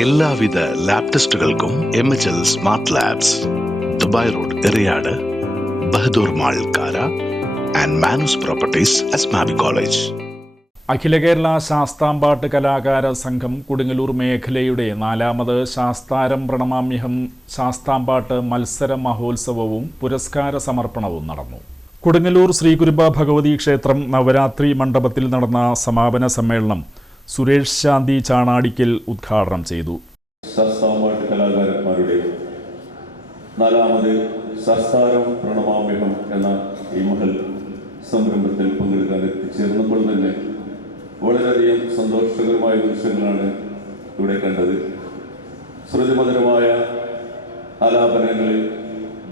എല്ലാവിധ ലാബ് ടെസ്റ്റുകൾക്കും MHL smart labs, Dubai road, Eriyad, Bahadur mall, കാര ആൻഡ് മാനുസ് പ്രോപ്പർട്ടീസ്, അസ്മാബി കോളേജ്. അഖില കേരള ശാസ്താംപാട്ട് കലാകാര സംഘം കൊടുങ്ങല്ലൂർ മേഖലയുടെ 4ാമത് ശാസ്താരം പ്രണമാമ്യഹം ശാസ്താംപാട്ട് മത്സര മഹോത്സവവും പുരസ്കാര സമർപ്പണവും നടന്നു. കൊടുങ്ങല്ലൂർ ശ്രീകുരുബ ഭഗവതി ക്ഷേത്രം നവരാത്രി മണ്ഡപത്തിൽ നടന്ന സമാപന സമ്മേളനം സുരേഷ് ശാന്തി ചാണാടിക്കൽ ഉദ്ഘാടനം ചെയ്തു. ശാസ്താംപാട്ട് കലാകാരന്മാരുടെ 4ാമത് ശാസ്താരം പ്രണമാമ്യഹം എന്ന ഈ മഹൽ സംരംഭത്തിൽ പങ്കെടുക്കാൻ എത്തിച്ചേർന്നപ്പോൾ തന്നെ വളരെയധികം സന്തോഷകരമായ നിമിഷങ്ങളാണ് ഇവിടെ കണ്ടത്. ശ്രുതിമധുരമായ ആലാപനങ്ങളിൽ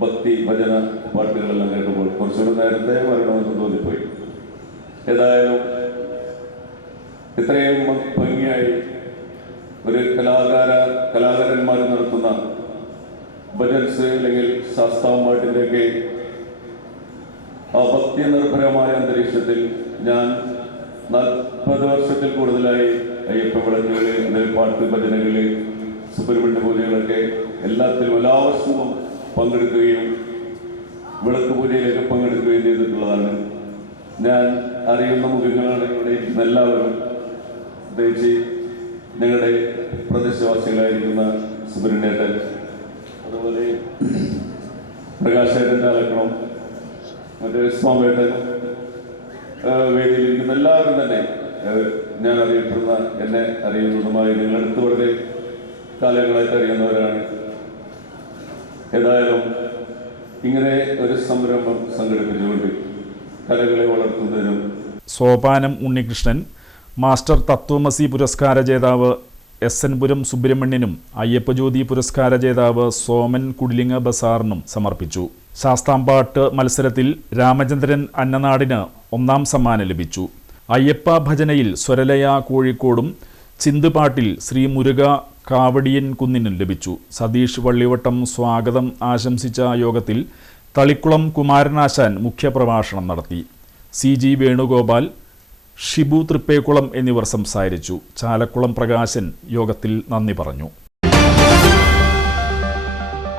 ഭക്തി ഭജന പാട്ടുകളെല്ലാം കേട്ടപ്പോൾ കുറച്ചുകൂടെ നേരത്തെ വരണമെന്ന് തോന്നിപ്പോയി. ഏതായാലും ഇത്രയും ഭംഗിയായി ഒരു കലാകാരന്മാർ നടത്തുന്ന ഭജൻസ് അല്ലെങ്കിൽ ശാസ്താംപാട്ടിൻ്റെയൊക്കെ ആ ഭക്തി നിർഭരമായ അന്തരീക്ഷത്തിൽ ഞാൻ 40 വർഷത്തിൽ കൂടുതലായി അയ്യപ്പ വിളക്കുകൾ, അല്ലെങ്കിൽ പാട്ട് ഭജനകൾ, സുബ്രഹ്മണ്യ പൂജകളൊക്കെ എല്ലാത്തിലും എല്ലാ വർഷവും പങ്കെടുക്കുകയും വിളക്ക് പൂജയിലൊക്കെ പങ്കെടുക്കുകയും ചെയ്തിട്ടുള്ളതാണ്. ഞാൻ അറിയുന്ന മുഖങ്ങളാണ് ഇവിടെ എല്ലാവരും. പ്രത്യേകിച്ച് ഞങ്ങളുടെ പ്രദേശവാസികളായിരിക്കുന്ന സുബ്രഹ്മണ്യേട്ടൻ, അതുപോലെ പ്രകാശേട്ടൻ ആലക്കണം, മറ്റേ സ്വാമിയേട്ടൻ, വേദിയിലിരിക്കുന്ന എല്ലാവരും തന്നെ ഞാൻ അറിയപ്പെടുന്ന, എന്നെ അറിയുന്നതുമായി നിങ്ങളടുത്ത് വളരെ കാലങ്ങളായിട്ട് അറിയുന്നവരാണ്. ഏതായാലും ഇങ്ങനെ ഒരു സംരംഭം സംഘടിപ്പിച്ചുകൊണ്ട് കലകളെ വളർത്തുന്നതിനും. സോപാനം ഉണ്ണികൃഷ്ണൻ മാസ്റ്റർ തത്വമസി പുരസ്കാര ജേതാവ് SN പുരം സുബ്രഹ്മണ്യനും അയ്യപ്പജ്യോതി പുരസ്കാര ജേതാവ് സോമൻ കുടിലിങ്ങ ബസാറിനും സമർപ്പിച്ചു. ശാസ്താംപാട്ട് മത്സരത്തിൽ രാമചന്ദ്രൻ അന്നനാടിന് 1ാം സമ്മാനം ലഭിച്ചു. അയ്യപ്പ ഭജനയിൽ സ്വരലയ കോഴിക്കോടും ചിന്തുപാട്ടിൽ ശ്രീ മുരുക കാവടിയൻ കുന്നിനും ലഭിച്ചു. സതീഷ് വള്ളിവട്ടം സ്വാഗതം ആശംസിച്ച യോഗത്തിൽ തളിക്കുളം കുമാരനാശാൻ മുഖ്യപ്രഭാഷണം നടത്തി. CG വേണുഗോപാൽ, ഷിബു തൃപ്പേക്കുളം എന്നിവർ സംസാരിച്ചു. ചാലക്കുളം പ്രകാശൻ യോഗത്തിൽ നന്ദി പറഞ്ഞു.